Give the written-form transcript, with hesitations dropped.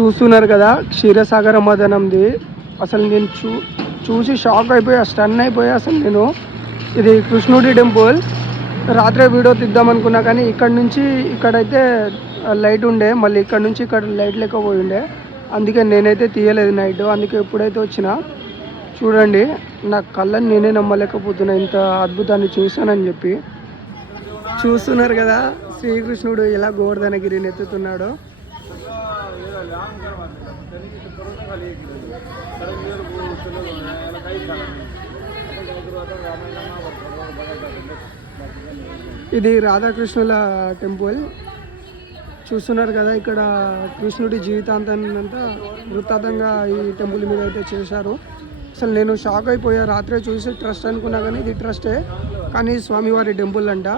చూస్తున్నారు కదా క్షీరసాగర మదనంది. అసలు నేను చూసి షాక్ అయిపోయా, స్టన్ అయిపోయా అసలు నేను. ఇది కృష్ణుడి టెంపుల్. రాత్రే వీడియో తీద్దాం అనుకున్నా కానీ ఇక్కడ నుంచి ఇక్కడైతే లైట్ ఉండే, మళ్ళీ ఇక్కడ నుంచి ఇక్కడ లైట్ లేకపోయి ఉండే, అందుకే నేనైతే తీయలేదు నైట్. అందుకే ఎప్పుడైతే వచ్చినా చూడండి, నా కళ్ళని నేనే నమ్మలేకపోతున్నా ఇంత అద్భుతాన్ని చూసానని చెప్పి. చూస్తున్నారు కదా శ్రీకృష్ణుడు ఎలా గోవర్ధనగిరిని ఎత్తుతున్నాడో. ఇది రాధాకృష్ణుల టెంపుల్. చూస్తున్నారు కదా, ఇక్కడ కృష్ణుడి జీవితాంతాన్ని అంతా వృత్తాంతంగా ఈ టెంపుల్ మీద అయితే చేశారు. అసలు నేను షాక్ అయిపోయా, రాత్రే చూసి ట్రస్ట్ అనుకున్నా కానీ ఇది ట్రస్టే, కానీ స్వామివారి టెంపుల్ అంట.